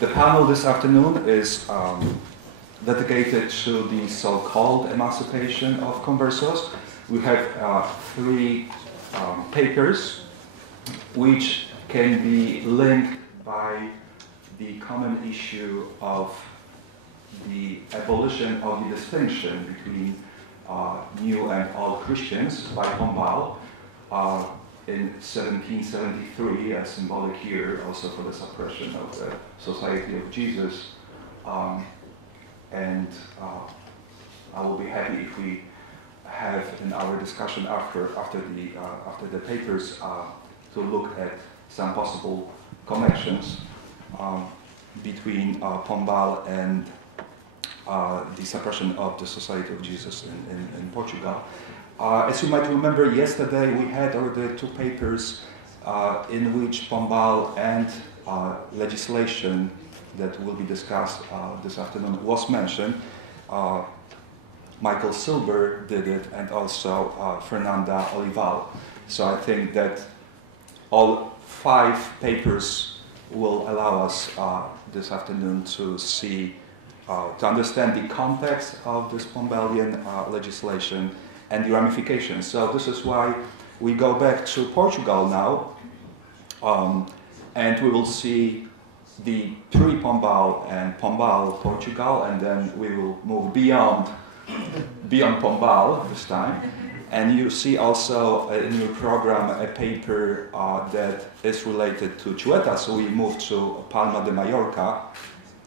The panel this afternoon is dedicated to the so-called emancipation of Conversos. We have three papers which can be linked by the common issue of the abolition of the distinction between new and old Christians by Pombal in 1773, a symbolic year also for the suppression of the Society of Jesus. And I will be happy if we have in our discussion after the papers to look at some possible connections between Pombal and the suppression of the Society of Jesus in Portugal. As you might remember, yesterday we had already two papers in which Pombal and legislation that will be discussed this afternoon was mentioned. Michael Silber did it, and also Fernanda Olival. So I think that all five papers will allow us this afternoon to see, to understand the context of this Pombalian legislation and the ramifications. So this is why we go back to Portugal now, and we will see the pre-Pombal and Pombal Portugal, and then we will move beyond Pombal this time. And you see also in your program a paper that is related to Chueta, so we move to Palma de Mallorca.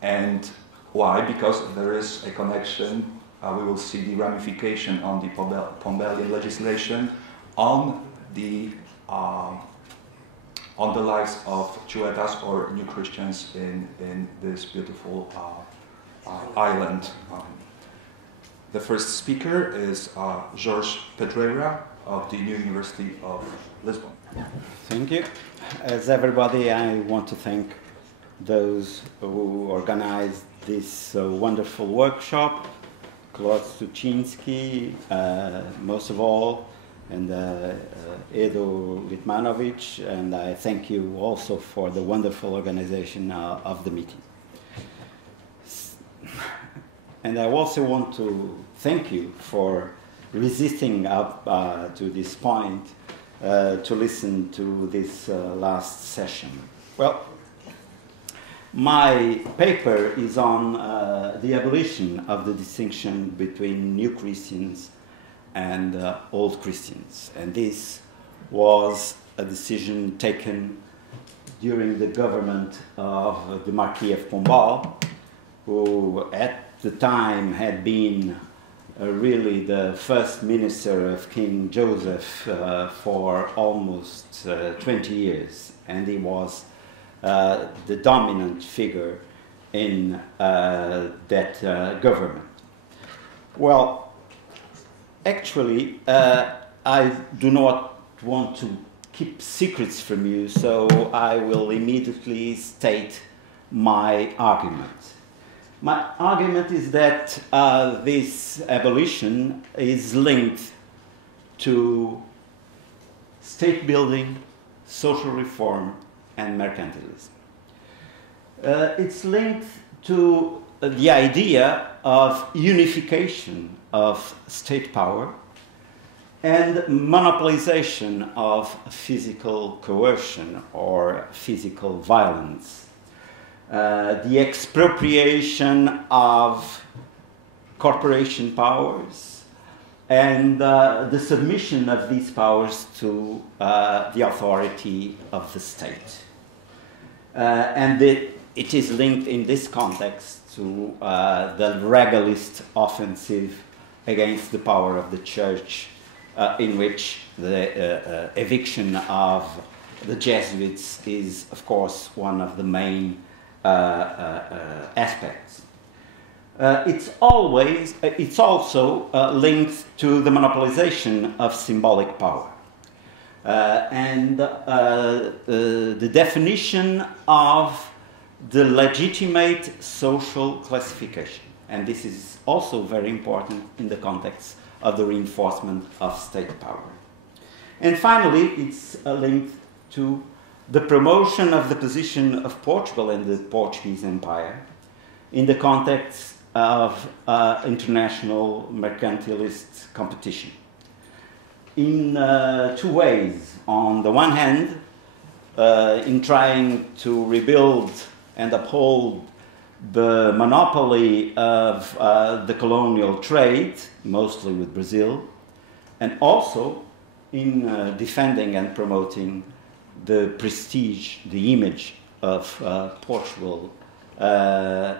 And why? Because there is a connection. We will see the ramification on the Pombalian legislation on the lives of Chuetas or new Christians in this beautiful island. The first speaker is Jorge Pedreira of the University of Lisbon. Thank you. As everybody, I want to thank those who organized this wonderful workshop, Claude Stuczynski, most of all, and Edo Litmanovic, and I thank you also for the wonderful organization of the meeting. And I also want to thank you for resisting up to this point to listen to this last session. Well, my paper is on the abolition of the distinction between new Christians and old Christians. And this was a decision taken during the government of the Marquis of Pombal, who at the time had been really the first minister of King Joseph for almost 20 years. And he was the dominant figure in that government. Well, actually, I do not want to keep secrets from you, so I will immediately state my argument. My argument is that this abolition is linked to state building, social reform, and mercantilism. It's linked to the idea of unification of state power and monopolization of physical coercion or physical violence. The expropriation of corporation powers and the submission of these powers to the authority of the state. And it is linked in this context to the regalist offensive against the power of the church, in which the eviction of the Jesuits is, of course, one of the main aspects. It's also linked to the monopolization of symbolic power and the definition of the legitimate social classification. And this is also very important in the context of the reinforcement of state power. And finally, it's linked to the promotion of the position of Portugal in the Portuguese Empire in the context of international mercantilist competition. In two ways. On the one hand, in trying to rebuild and uphold the monopoly of the colonial trade, mostly with Brazil, and also in defending and promoting the prestige, the image of Portugal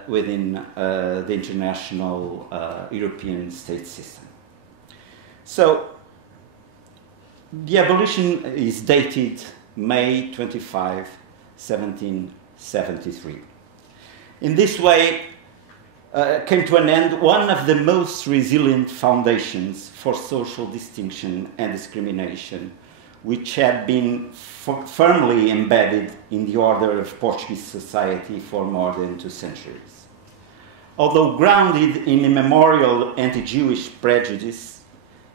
within the international European state system. So, the abolition is dated May 25, 1773. In this way, came to an end one of the most resilient foundations for social distinction and discrimination, which had been firmly embedded in the order of Portuguese society for more than 2 centuries. Although grounded in immemorial anti-Jewish prejudice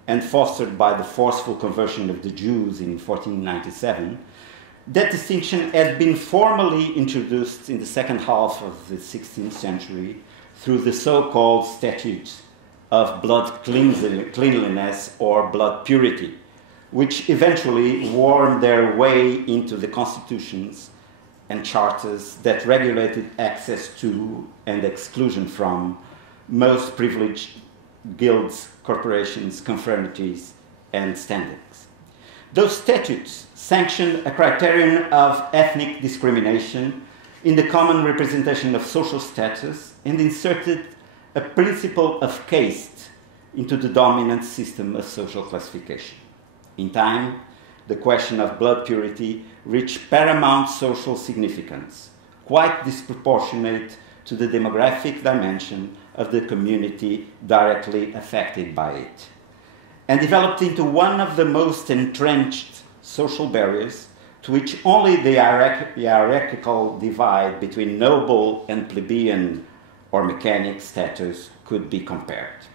and fostered by the forceful conversion of the Jews in 1497, that distinction had been formally introduced in the second half of the 16th century through the so-called statutes of blood cleanliness or blood purity, which eventually wormed their way into the constitutions and charters that regulated access to and exclusion from most privileged guilds, corporations, confraternities, and standings. Those statutes sanctioned a criterion of ethnic discrimination in the common representation of social status and inserted a principle of caste into the dominant system of social classification. In time, the question of blood purity reached paramount social significance, quite disproportionate to the demographic dimension of the community directly affected by it, and developed into one of the most entrenched social barriers to which only the hierarchical divide between noble and plebeian or mechanic status could be compared.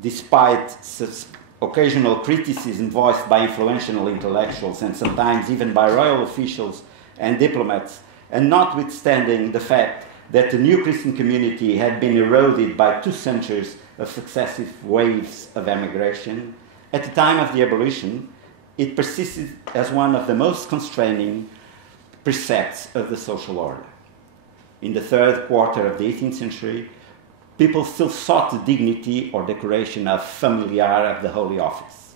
Despite such occasional criticism voiced by influential intellectuals and sometimes even by royal officials and diplomats, and notwithstanding the fact that the new Christian community had been eroded by 2 centuries of successive waves of emigration, at the time of the abolition, it persisted as one of the most constraining precepts of the social order. In the 3rd quarter of the 18th century, people still sought the dignity or decoration of familiar of the Holy Office,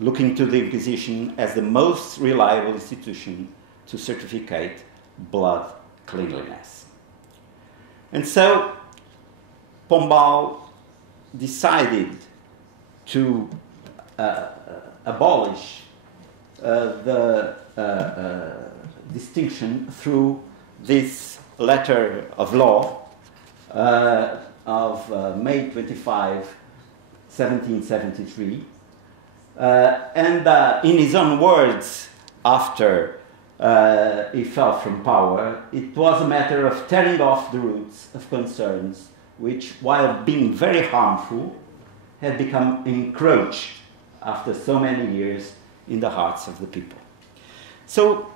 looking to the Inquisition as the most reliable institution to certificate blood cleanliness. And so, Pombal decided to abolish the distinction through this letter of law of May 25, 1773. And in his own words, after he fell from power, it was a matter of tearing off the roots of concerns which, while being very harmful, had become encroached after so many years in the hearts of the people. So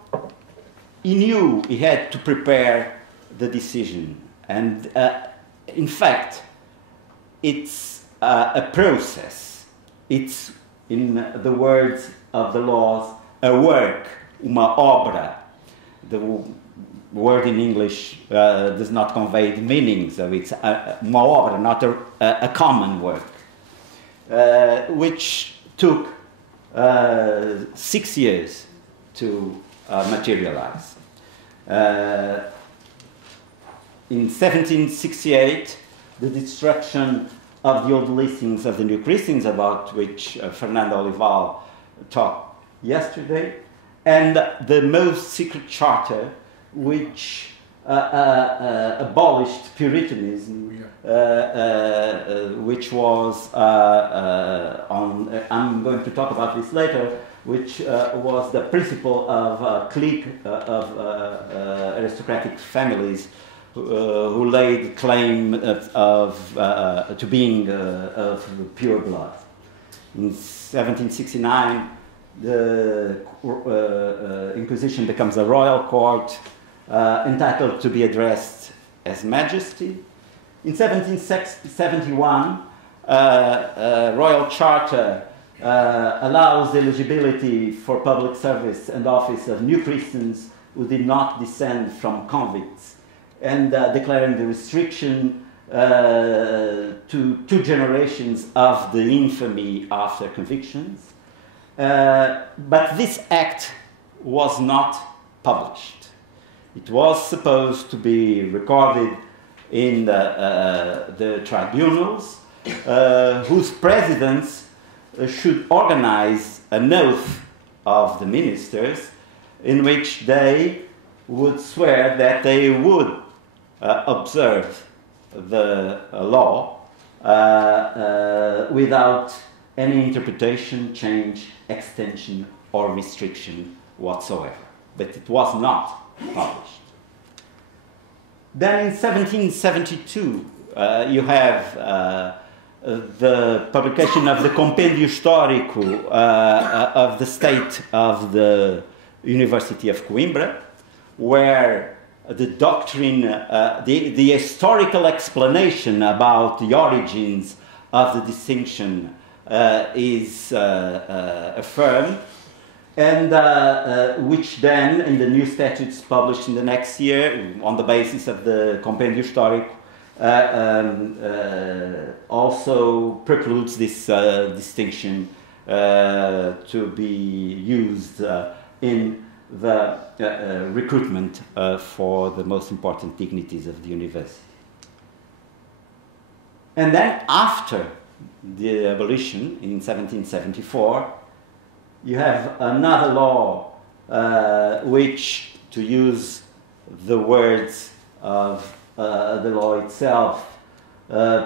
he knew he had to prepare the decision. And in fact, it's a process. It's, in the words of the laws, a work, uma obra. The word in English does not convey the meaning, so it's uma obra, not a common work, which took 6 years to materialize. In 1768, the destruction of the old listings of the New Christians, about which Fernando Olival talked yesterday, and the most secret charter which abolished Puritanism, which was I'm going to talk about this later, which was the principle of a clique of aristocratic families who laid claim to being of pure blood. In 1769, the Inquisition becomes a royal court entitled to be addressed as Majesty. In 1771, Royal Charter allows eligibility for public service and office of new Christians who did not descend from convicts, and declaring the restriction to 2 generations of the infamy after convictions. But this act was not published. It was supposed to be recorded in the tribunals, whose presidents should organize an oath of the ministers in which they would swear that they would observe the law without any interpretation, change, extension, or restriction whatsoever. But it was not published. Then in 1772, you have the publication of the Compêndio Histórico of the State of the University of Coimbra, where the doctrine, the historical explanation about the origins of the distinction is affirmed, and which then, in the new statutes published in the next year, on the basis of the Compêndio Histórico, also precludes this distinction to be used in the recruitment for the most important dignities of the university. And then after the abolition in 1774, you have another law which, to use the words of the law itself,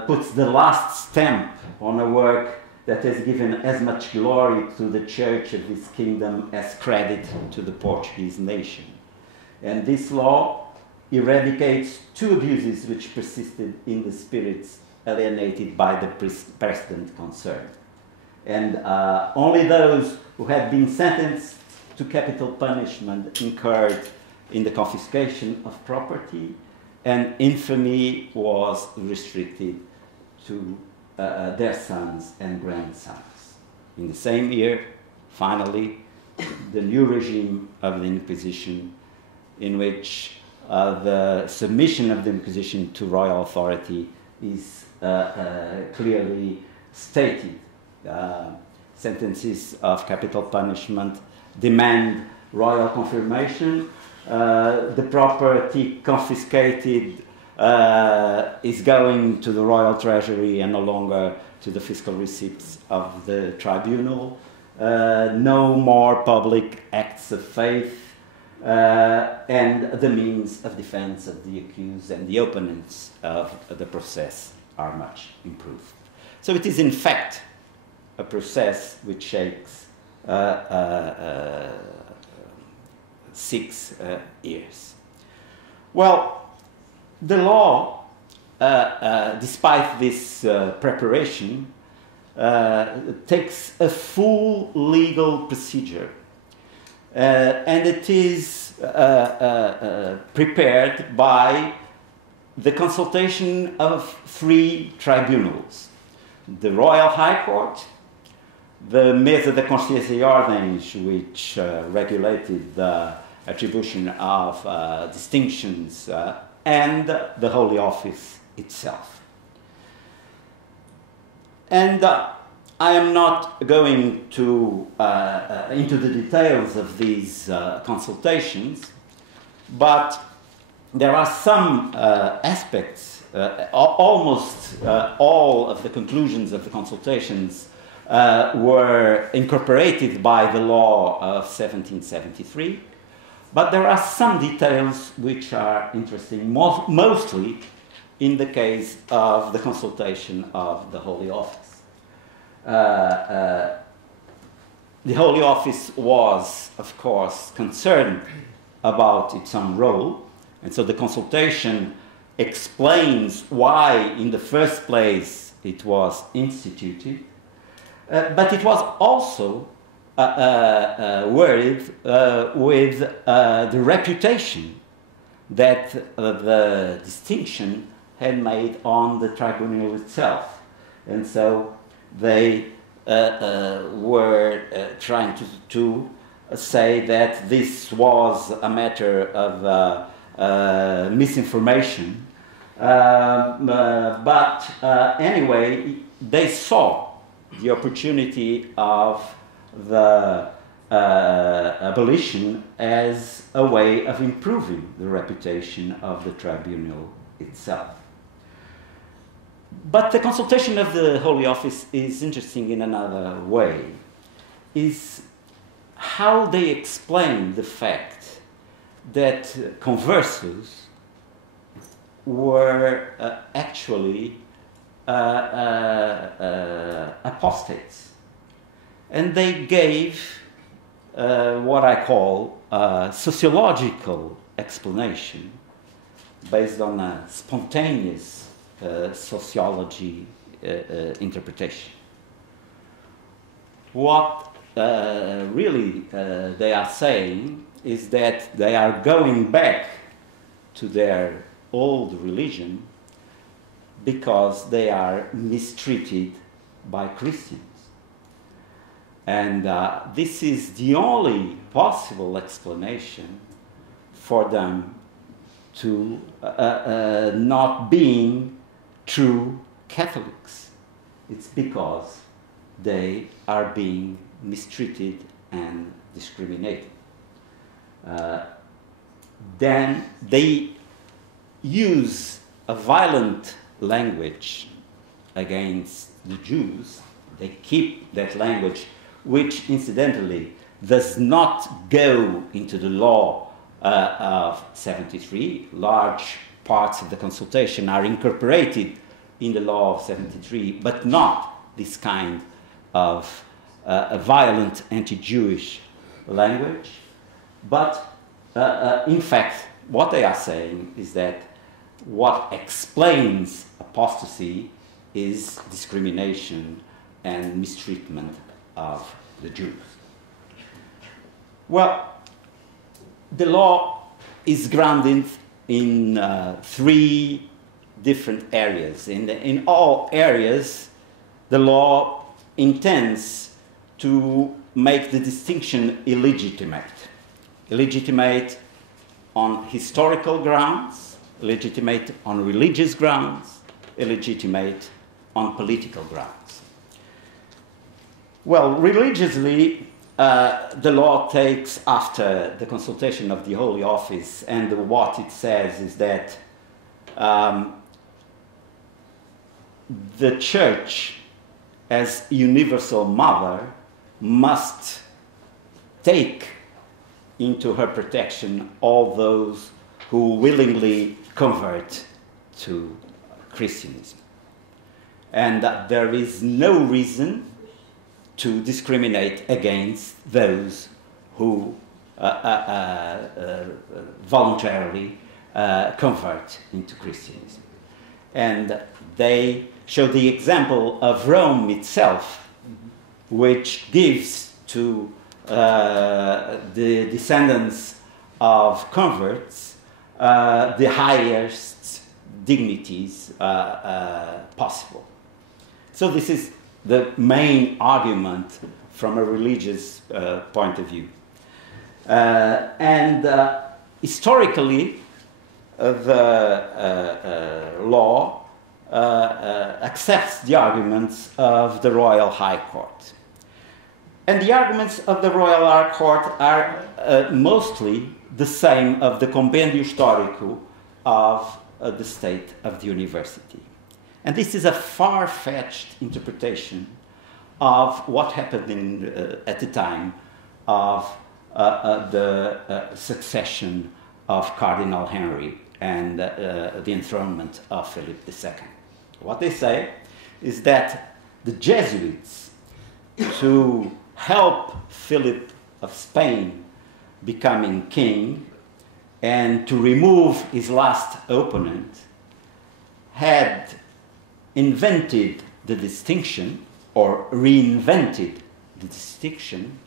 puts the last stamp on a work that has given as much glory to the church of this kingdom as credit to the Portuguese nation. And this law eradicates 2 abuses which persisted in the spirits alienated by the precedent concerned. And only those who had been sentenced to capital punishment incurred in the confiscation of property, and infamy was restricted to their sons and grandsons. In the same year, finally, the new regime of the Inquisition, in which the submission of the Inquisition to royal authority is clearly stated. Sentences of capital punishment demand royal confirmation. The property confiscated is going to the royal treasury and no longer to the fiscal receipts of the tribunal. No more public acts of faith, and the means of defense of the accused and the opponents of the process are much improved. So it is in fact a process which takes 6 years. Well, the law, despite this preparation, takes a full legal procedure, and it is prepared by the consultation of 3 tribunals: the Royal High Court, the Mesa da Consciência e Ordens, which regulated the attribution of distinctions, and the Holy Office itself. And I am not going to into the details of these consultations, but there are some aspects, almost all of the conclusions of the consultations were incorporated by the law of 1773, but there are some details which are interesting, mostly in the case of the consultation of the Holy Office. The Holy Office was, of course, concerned about its own role, and so the consultation explains why, in the first place, it was instituted. But it was also worried with the reputation that the distinction had made on the tribunal itself. And so they were trying to say that this was a matter of misinformation. But anyway, they saw the opportunity of the abolition as a way of improving the reputation of the tribunal itself. But the consultation of the Holy Office is interesting in another way, is how they explain the fact that conversos were actually apostates. And they gave what I call a sociological explanation based on a spontaneous sociology interpretation. What really they are saying is that they are going back to their old religion because they are mistreated by Christians. And this is the only possible explanation for them to not being true Catholics. It's because they are being mistreated and discriminated. Then they use a violent language against the Jews. They keep that language, which incidentally does not go into the law of 73. Large parts of the consultation are incorporated in the law of 73, but not this kind of a violent anti-Jewish language. But in fact, what they are saying is that what explains apostasy is discrimination and mistreatment of the Jews. Well, the law is grounded in three different areas. In all areas, the law intends to make the distinction illegitimate. Illegitimate on historical grounds, illegitimate on religious grounds, illegitimate on political grounds. Well, religiously, the law takes, after the consultation of the Holy Office, and what it says is that the Church, as universal mother, must take into her protection all those who willingly convert to Christianism. And that there is no reason to discriminate against those who voluntarily convert into Christianism. And they show the example of Rome itself, which gives to the descendants of converts the highest dignities possible. So this is the main argument from a religious point of view. And historically, the law accepts the arguments of the Royal High Court. And the arguments of the Royal High Court are mostly the same of the Compendio Histórico of the State of the University. And this is a far-fetched interpretation of what happened at the time of the succession of Cardinal Henry and the enthronement of Philip II. What they say is that the Jesuits, to help Philip of Spain becoming king and to remove his last opponent, had invented the distinction, or reinvented the distinction,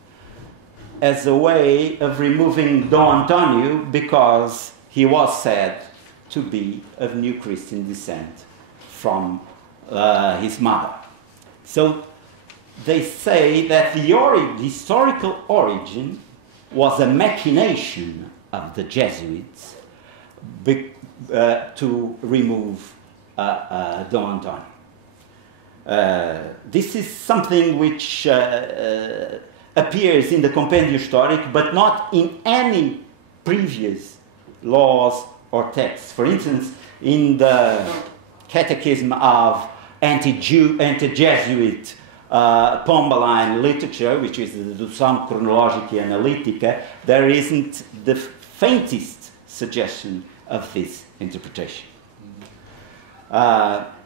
as a way of removing Dom Antonio because he was said to be of New Christian descent from his mother. So they say that the historical origin was a machination of the Jesuits to remove Dom Antonio. This is something which appears in the Compendium Historic, but not in any previous laws or texts. For instance, in the Catechism of anti-Jesuit Pombaline literature, which is the Dedução Cronológica e Analítica, there isn't the faintest suggestion of this interpretation.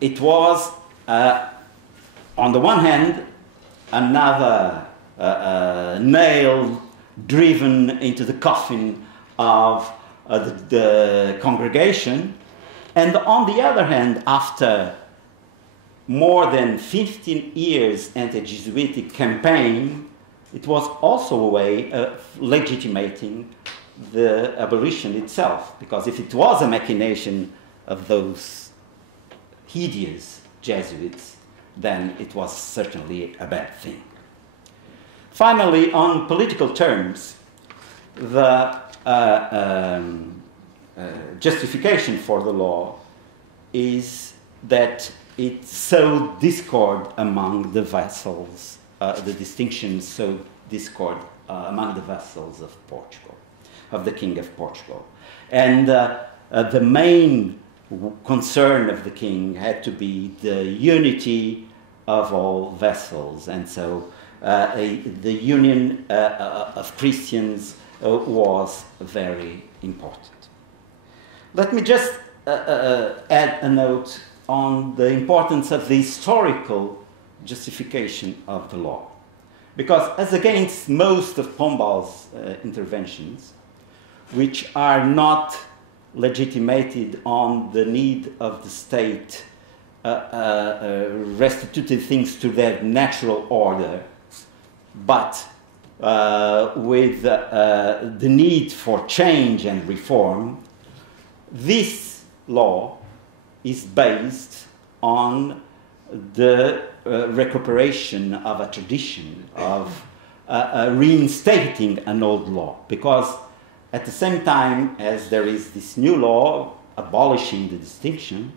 It was, on the one hand, another nail driven into the coffin of the congregation, and on the other hand, after more than 15 years anti-Jesuitic campaign, it was also a way of legitimating the abolition itself, because if it was a machination of those hideous Jesuits, then it was certainly a bad thing. Finally, on political terms, the justification for the law is that it sowed discord among the vassals, the distinction sowed discord among the vassals of Portugal, of the King of Portugal. And the main concern of the king had to be the unity of all vassals, and so the union of Christians was very important. Let me just add a note on the importance of the historical justification of the law. Because as against most of Pombal's interventions, which are not legitimated on the need of the state restituting things to their natural order, but with the need for change and reform, this law is based on the recuperation of a tradition, of reinstating an old law. Because at the same time as there is this new law abolishing the distinction,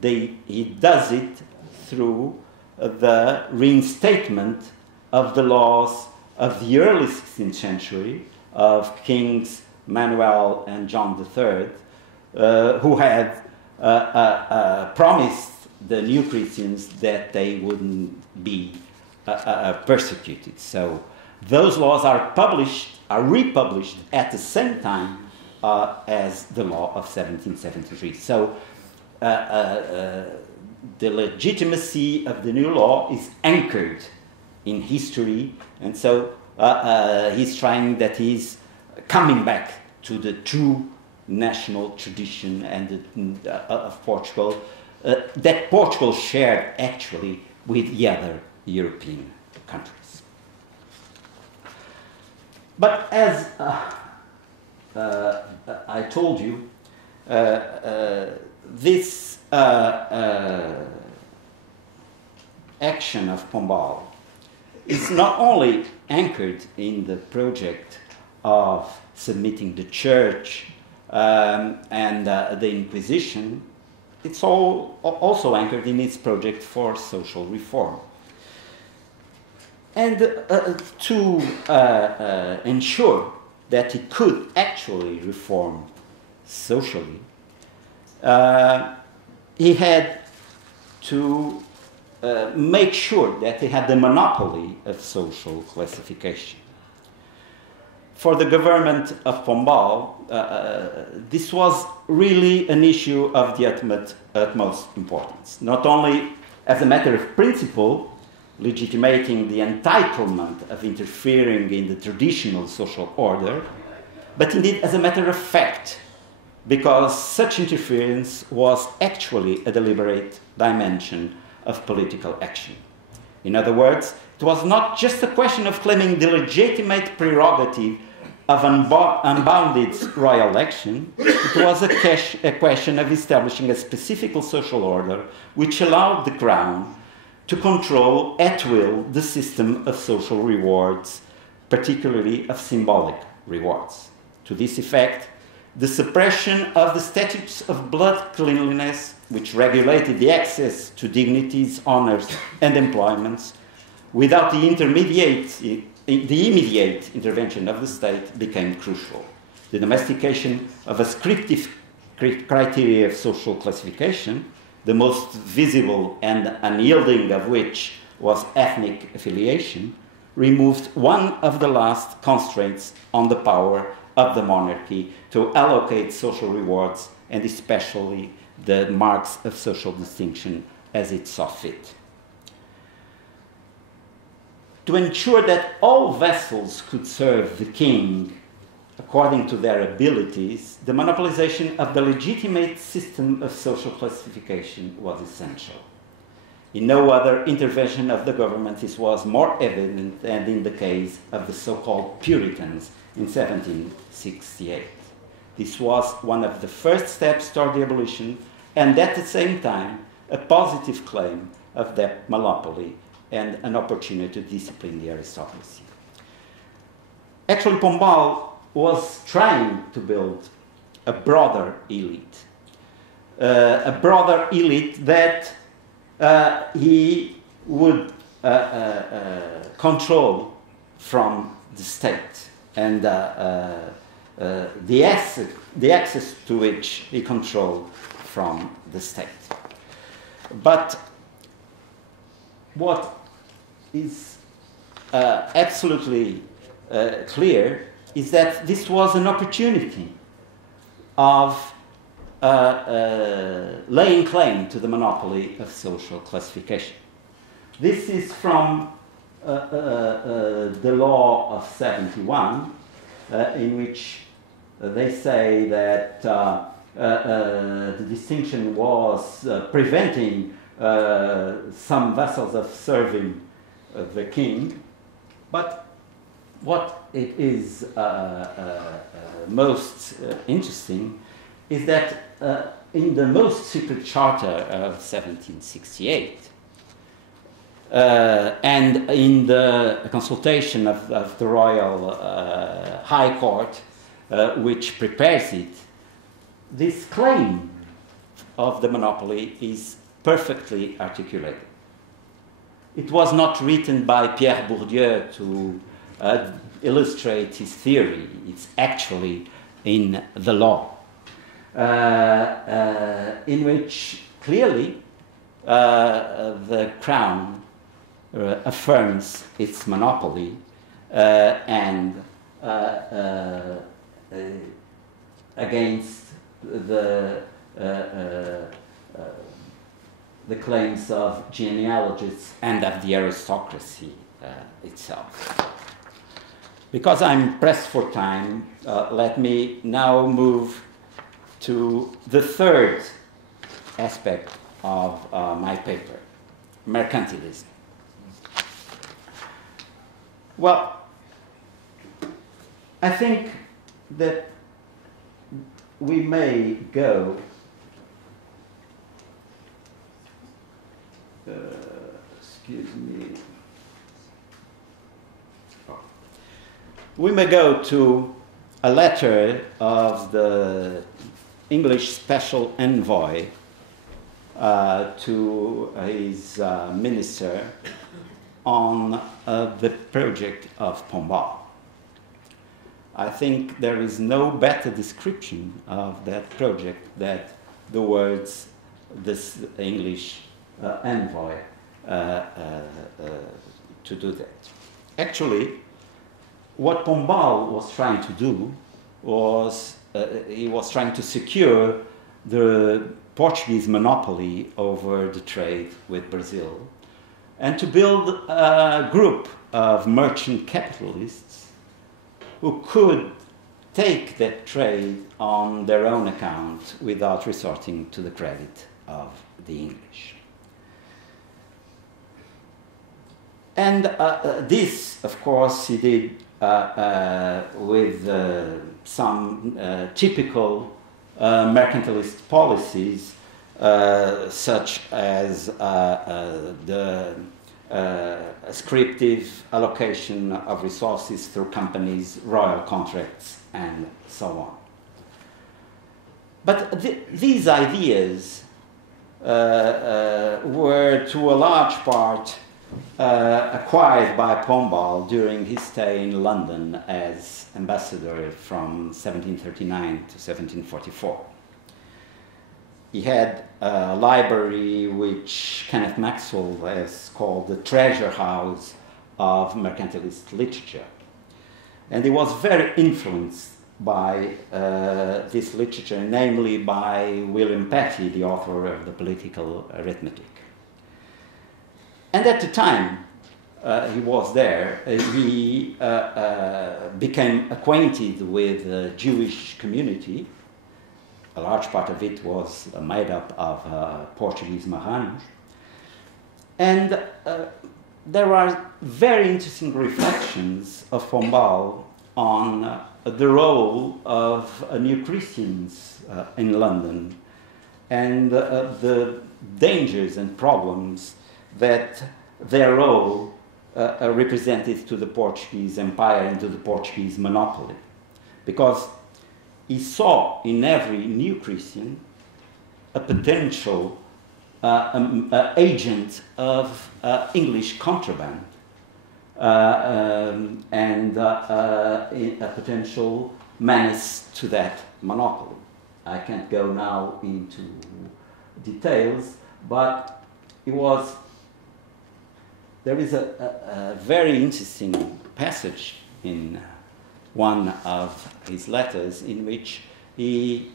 he does it through the reinstatement of the laws of the early 16th century of Kings Manuel and John III, who had promised the new Christians that they wouldn't be persecuted. So those laws are republished at the same time as the law of 1773. So the legitimacy of the new law is anchored in history, and so he's trying that he's coming back to the true national tradition and of Portugal, that Portugal shared actually with the other European countries. But as I told you, this action of Pombal is not only anchored in the project of submitting the church and the Inquisition, it's also anchored in its project for social reform. And to ensure that it could actually reform socially, he had to make sure that he had the monopoly of social classification. For the government of Pombal, this was really an issue of the utmost importance, not only as a matter of principle, legitimating the entitlement of interfering in the traditional social order, but indeed as a matter of fact, because such interference was actually a deliberate dimension of political action. In other words, it was not just a question of claiming the legitimate prerogative of unbounded royal action, it was a question of establishing a specific social order which allowed the crown to control at will the system of social rewards, particularly of symbolic rewards. To this effect, the suppression of the statutes of blood cleanliness, which regulated the access to dignities, honors, and employments, without the immediate intervention of the state, became crucial. The domestication of a scriptive criteria of social classification, the most visible and unyielding of which was ethnic affiliation, removed one of the last constraints on the power of the monarchy to allocate social rewards, and especially the marks of social distinction as it saw fit. To ensure that all vassals could serve the king according to their abilities, the monopolization of the legitimate system of social classification was essential. In no other intervention of the government this was more evident than in the case of the so-called Puritans in 1768. This was one of the first steps toward the abolition, and at the same time, a positive claim of that monopoly and an opportunity to discipline the aristocracy. Actually, Pombal was trying to build a broader elite that he would control from the state, and the access to which he controlled from the state. But what is absolutely clear is that this was an opportunity of laying claim to the monopoly of social classification. This is from the law of 71, in which they say that the distinction was preventing some vassals of serving the king, but what it is most interesting is that in the most secret charter of 1768 and in the consultation of the Royal High Court, which prepares it, this claim of the monopoly is perfectly articulated. It was not written by Pierre Bourdieu to illustrate his theory. It's actually in the law, in which clearly the crown affirms its monopoly and against the claims of genealogists and of the aristocracy itself. Because I'm pressed for time, let me now move to the third aspect of my paper, mercantilism. Well, I think that we may go excuse me. We may go to a letter of the English special envoy to his minister on the project of Pombal. I think there is no better description of that project than the words this English envoy to do that. Actually, what Pombal was trying to do was he was trying to secure the Portuguese monopoly over the trade with Brazil and to build a group of merchant capitalists who could take that trade on their own account without resorting to the credit of the English. And this, of course, he did with some typical mercantilist policies, such as the ascriptive allocation of resources through companies, royal contracts, and so on. But these ideas were, to a large part, acquired by Pombal during his stay in London as ambassador from 1739 to 1744. He had a library which Kenneth Maxwell has called the treasure house of mercantilist literature. And he was very influenced by this literature, namely by William Petty, the author of The Political Arithmetic. And at the time he was there, he became acquainted with the Jewish community. A large part of it was made up of Portuguese Marranos. And there are very interesting reflections of Pombal on the role of New Christians in London and the dangers and problems that their role represented to the Portuguese Empire and to the Portuguese monopoly. Because he saw in every New Christian a potential agent of English contraband and a potential menace to that monopoly. I can't go now into details, but there is a very interesting passage in one of his letters in which he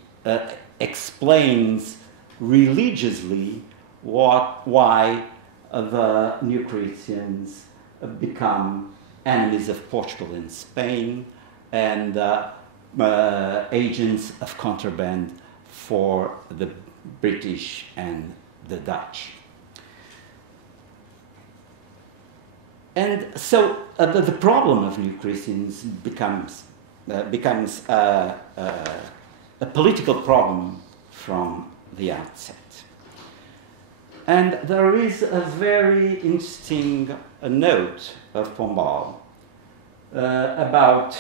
explains religiously why the New Christians become enemies of Portugal and Spain and agents of contraband for the British and the Dutch. And so the problem of New Christians becomes a political problem from the outset. And there is a very interesting note of Pombal about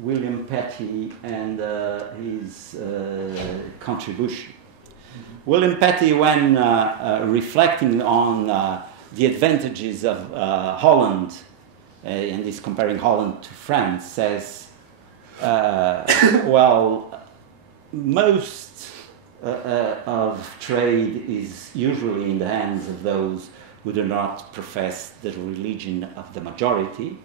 William Petty and his contribution. William Petty, when reflecting on the advantages of Holland, and is comparing Holland to France, says, well, most of trade is usually in the hands of those who do not profess the religion of the majority.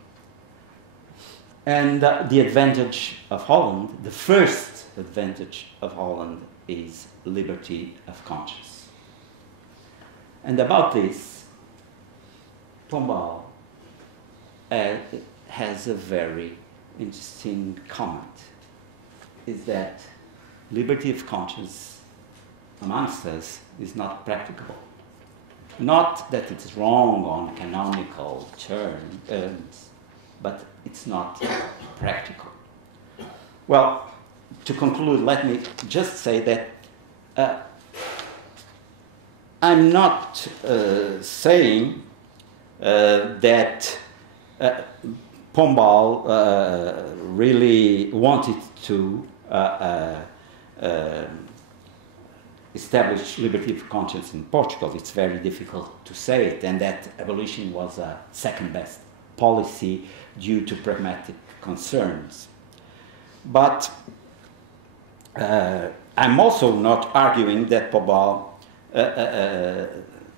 And the advantage of Holland, the first advantage of Holland, is liberty of conscience. And about this, Pombal has a very interesting comment, is that liberty of conscience amongst us is not practicable. Not that it's wrong on canonical terms, but it's not practical. Well, to conclude, let me just say that I'm not saying that Pombal really wanted to establish liberty of conscience in Portugal. It's very difficult to say it, and that abolition was a second best policy due to pragmatic concerns. But I'm also not arguing that Pombal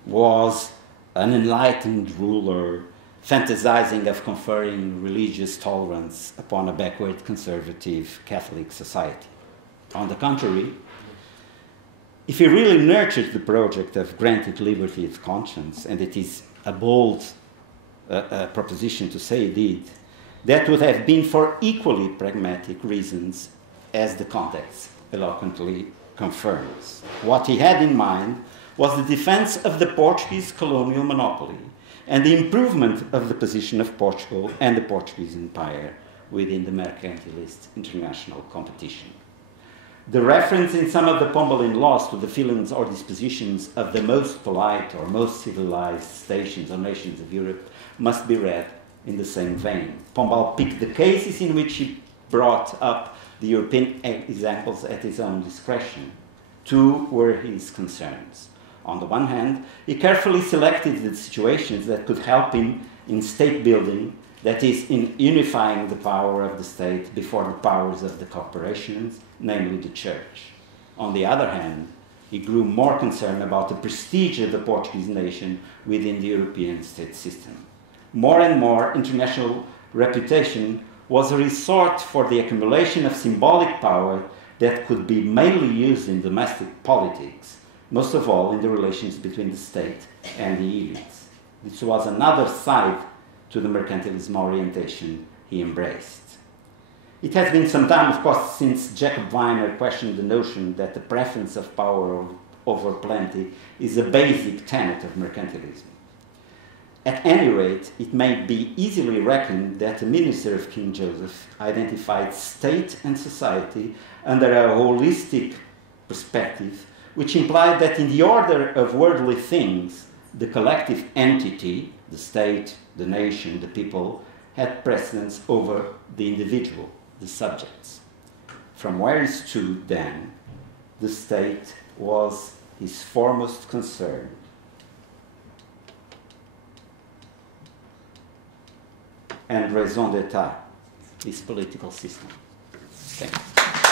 was an enlightened ruler fantasizing of conferring religious tolerance upon a backward conservative Catholic society. On the contrary, if he really nurtured the project of granted liberty of conscience, and it is a bold proposition to say he did, that would have been for equally pragmatic reasons as the context eloquently confirms. What he had in mind was the defense of the Portuguese colonial monopoly and the improvement of the position of Portugal and the Portuguese Empire within the mercantilist international competition. The reference in some of the Pombaline laws to the feelings or dispositions of the most polite or most civilized stations or nations of Europe must be read in the same vein. Pombal picked the cases in which he brought up the European examples at his own discretion. Two were his concerns. On the one hand, he carefully selected the situations that could help him in state building, that is, in unifying the power of the state before the powers of the corporations, namely the church. On the other hand, he grew more concerned about the prestige of the Portuguese nation within the European state system. More and more, international reputation was a resort for the accumulation of symbolic power that could be mainly used in domestic politics, most of all in the relations between the state and the elites. This was another side to the mercantilism orientation he embraced. It has been some time, of course, since Jacob Weiner questioned the notion that the preference of power over plenty is a basic tenet of mercantilism. At any rate, it may be easily reckoned that the minister of King Joseph identified state and society under a holistic perspective, which implied that in the order of worldly things, the collective entity, the state, the nation, the people, had precedence over the individual, the subjects. From where he stood then, the state was his foremost concern. And raison d'etat, his political system. Thank you.